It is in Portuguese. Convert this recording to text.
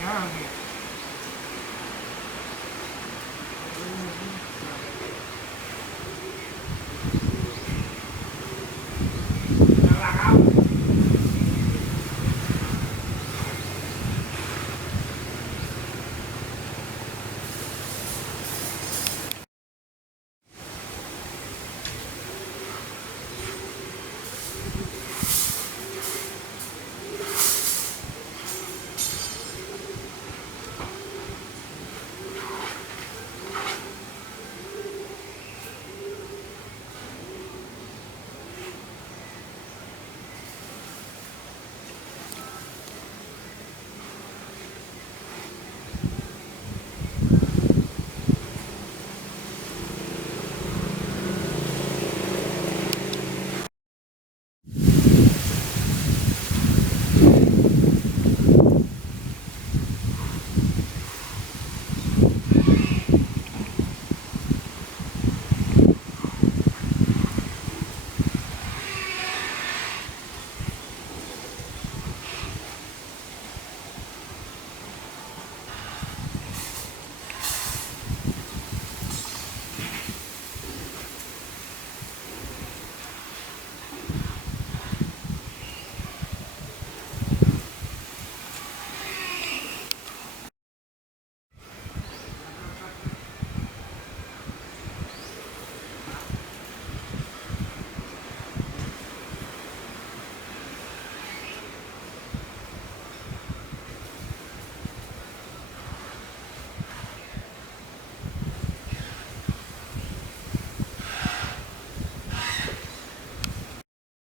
Miami.